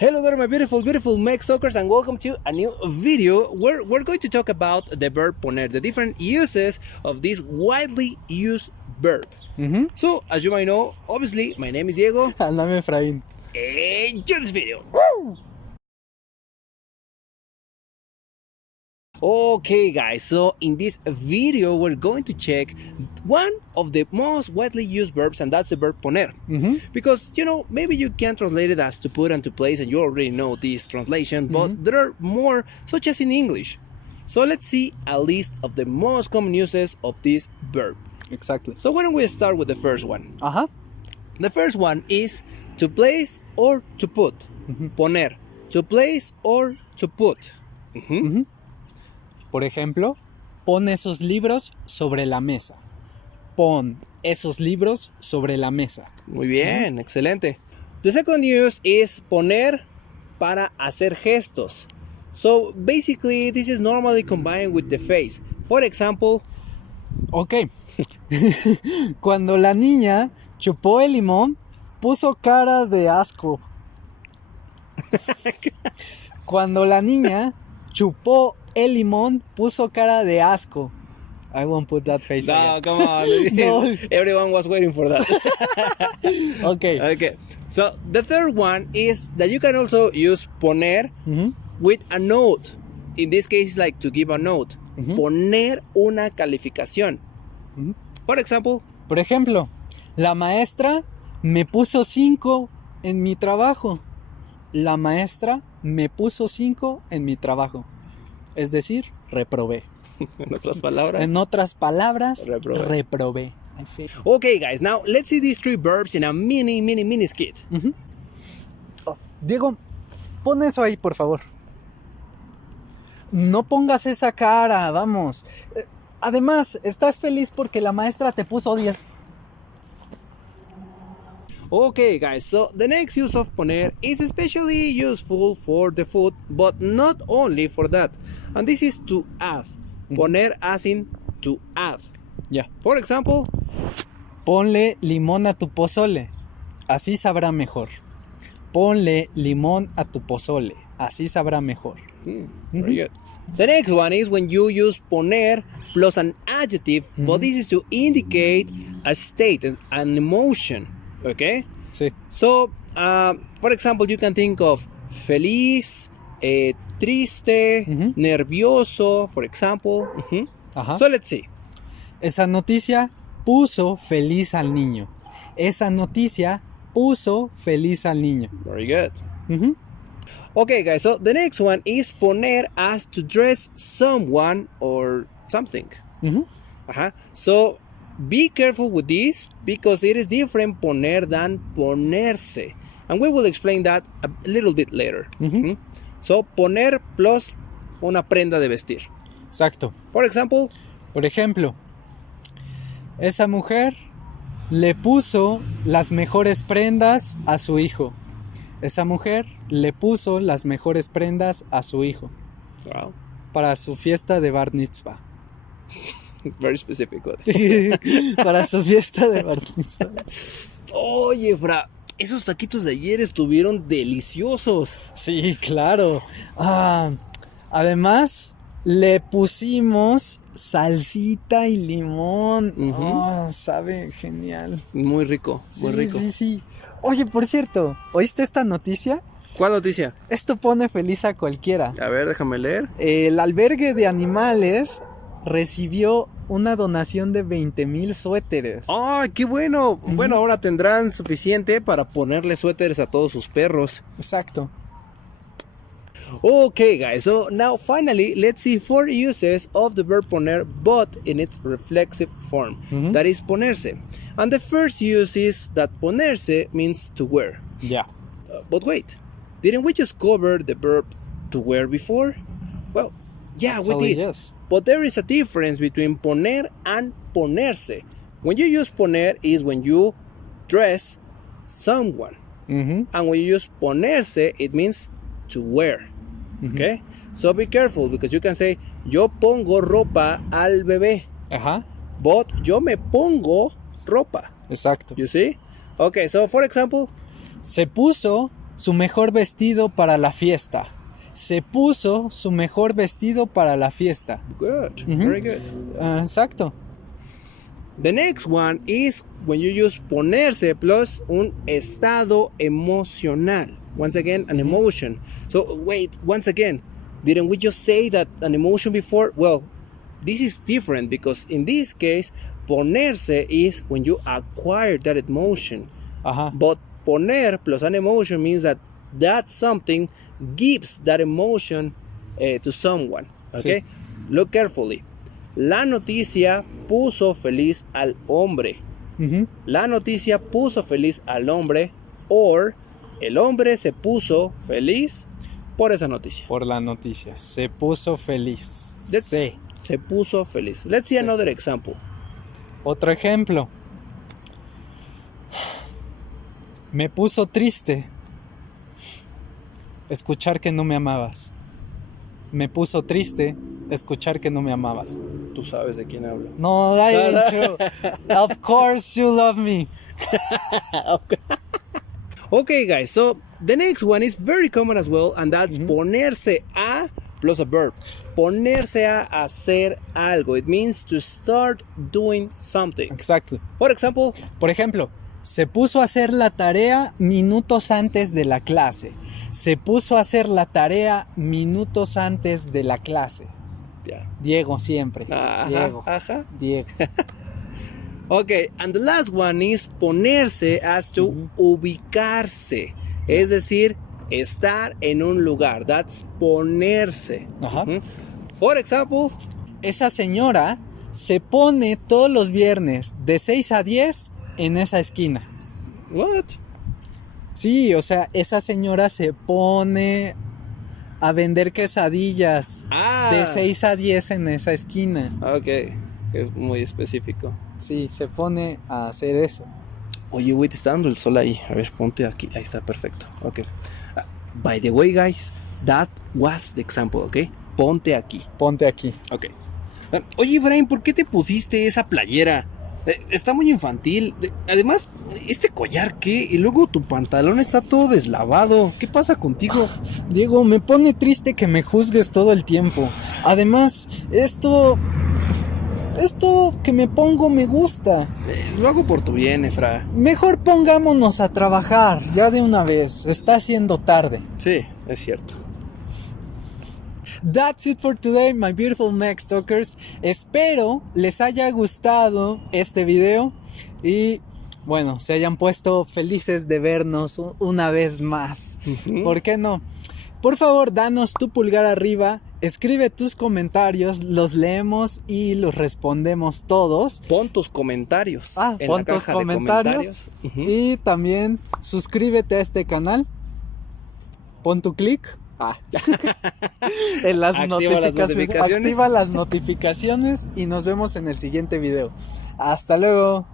Hello there, my beautiful Mextalkers, and welcome to a new video where we're going to talk about the verb poner, the different uses of this widely used verb. So, as you might know, obviously, my name is Diego. And I'm Efraín. Enjoy this video. Woo! Okay guys, so in this video we're going to check one of the most widely used verbs, and that's the verb poner. Because, you know, maybe you can translate it as to put and to place, and you already know this translation, but there are more, such as in English. So let's see a list of the most common uses of this verb. Exactly. So why don't we start with the first one? The first one is to place or to put. Poner, to place or to put. Por ejemplo, pon esos libros sobre la mesa. Pon esos libros sobre la mesa. Muy bien, excelente. The second use is poner para hacer gestos. So basically this is normally combined with the face. For example, Ok. Cuando la niña chupó el limón, puso cara de asco. Cuando la niña chupó el limón, puso cara de asco. I won't put that face no, again. come on. No. Everyone was waiting for that. Okay. So the third one is that you can also use poner with a note. In this case, it's like to give a note. Poner una calificación. For example, Por ejemplo, la maestra me puso 5 en mi trabajo. La maestra me puso 5 en mi trabajo. Es decir, reprobé. en otras palabras. En otras palabras, Reprobé. reprobé. Okay, guys, now let's see these three verbs in a mini skit. Oh, Diego, pon eso ahí, por favor. No pongas esa cara, vamos. Además, estás feliz porque la maestra te puso 10. Okay guys, so the next use of poner is especially useful for the food, but not only for that. And this is to add. Poner as in to add. Ya. For example, Ponle limón a tu pozole. Así sabrá mejor. Ponle limón a tu pozole. Así sabrá mejor. very good. The next one is when you use poner plus an adjective, but this is to indicate a state, an emotion. Okay? Sí. So, for example, you can think of feliz, triste, nervioso, for example. Ajá. So let's see. Esa noticia puso feliz al niño. Esa noticia puso feliz al niño. Very good. Okay, guys, so the next one is poner as to dress someone or something. So be careful with this because it is different poner than ponerse. And we will explain that a little bit later. So poner plus una prenda de vestir. Exacto. For example, Por ejemplo, esa mujer le puso las mejores prendas a su hijo. Esa mujer le puso las mejores prendas a su hijo. wow, Para su fiesta de bar mitzvah. very specific. Para su fiesta de bar mitzvah. Oye, Fra, esos taquitos de ayer estuvieron deliciosos. Sí, claro. Además, le pusimos salsita y limón. Sabe genial. Muy rico, muy rico. Sí. Oye, por cierto, ¿oíste esta noticia? ¿Cuál noticia? Esto pone feliz a cualquiera. A ver, déjame leer. El albergue de animales recibió una donación de 20,000 suéteres. ¡Ay, qué bueno! Bueno, ahora tendrán suficiente para ponerle suéteres a todos sus perros. Exacto. Okay, guys, so now finally, let's see 4 uses of the verb poner, but in its reflexive form. That is ponerse. And the first use is that ponerse means to wear. Ya. But wait, didn't we just cover the verb to wear before? Well, yeah, we did. Yes. But there is a difference between poner and ponerse. When you use poner is when you dress someone. And when you use ponerse, it means to wear. Okay? So be careful because you can say, yo pongo ropa al bebé. Ajá. But yo me pongo ropa. Exacto. You see? Okay, so for example, Se puso su mejor vestido para la fiesta. Se puso su mejor vestido para la fiesta. Good. Very good. Exacto. The next one is when you use ponerse plus un estado emocional. Once again, an emotion. So wait, once again, didn't we just say that an emotion before? Well, this is different because in this case, ponerse is when you acquire that emotion. But poner plus an emotion means that something gives that emotion to someone. Okay? Sí. Look carefully. La noticia puso feliz al hombre. La noticia puso feliz al hombre. Or el hombre se puso feliz por esa noticia. Por la noticia. Se puso feliz. Sí. Se puso feliz. Let's see another example. Otro ejemplo. Me puso triste escuchar que no me amabas. Me puso triste escuchar que no me amabas. Tú sabes de quién hablo. No, that ain't true. Of course you love me. Okay, guys, so the next one is very common as well, and that's ponerse a plus a verb. Ponerse a hacer algo. It means to start doing something. Exactly. Por ejemplo, se puso a hacer la tarea minutos antes de la clase. Se puso a hacer la tarea minutos antes de la clase. Yeah. Diego siempre. Diego. Diego. Okay, and the last one is ponerse as to ubicarse. Es decir, estar en un lugar. That's ponerse. For example, esa señora se pone todos los viernes de 6 a 10 en esa esquina. What? Sí, o sea, esa señora se pone a vender quesadillas de 6 a 10 en esa esquina. Ok, es muy específico. Sí, se pone a hacer eso. Oye, güey, te está dando el sol ahí. A ver, ponte aquí. Ahí está, perfecto. Ok. By the way, guys, that was the example, ok? Ponte aquí. Ponte aquí. Ok. Oye, Efraín, ¿por qué te pusiste esa playera? Está muy infantil. Además, este collar, ¿qué? Y luego tu pantalón está todo deslavado. ¿Qué pasa contigo? Diego, me pone triste que me juzgues todo el tiempo. Además, esto que me pongo me gusta. Lo hago por tu bien, Efra. Mejor pongámonos a trabajar ya de una vez. Está haciendo tarde. Sí, es cierto. That's it for today, my beautiful Mextalkers. Espero les haya gustado este video y, bueno, se hayan puesto felices de vernos una vez más. ¿Por qué no? Por favor, danos tu pulgar arriba, escribe tus comentarios, los leemos y los respondemos todos. Pon tus comentarios. Pon tus comentarios. Y también suscríbete a este canal. Pon tu clic. En las notificaciones. Activa las notificaciones y nos vemos en el siguiente video. Hasta luego.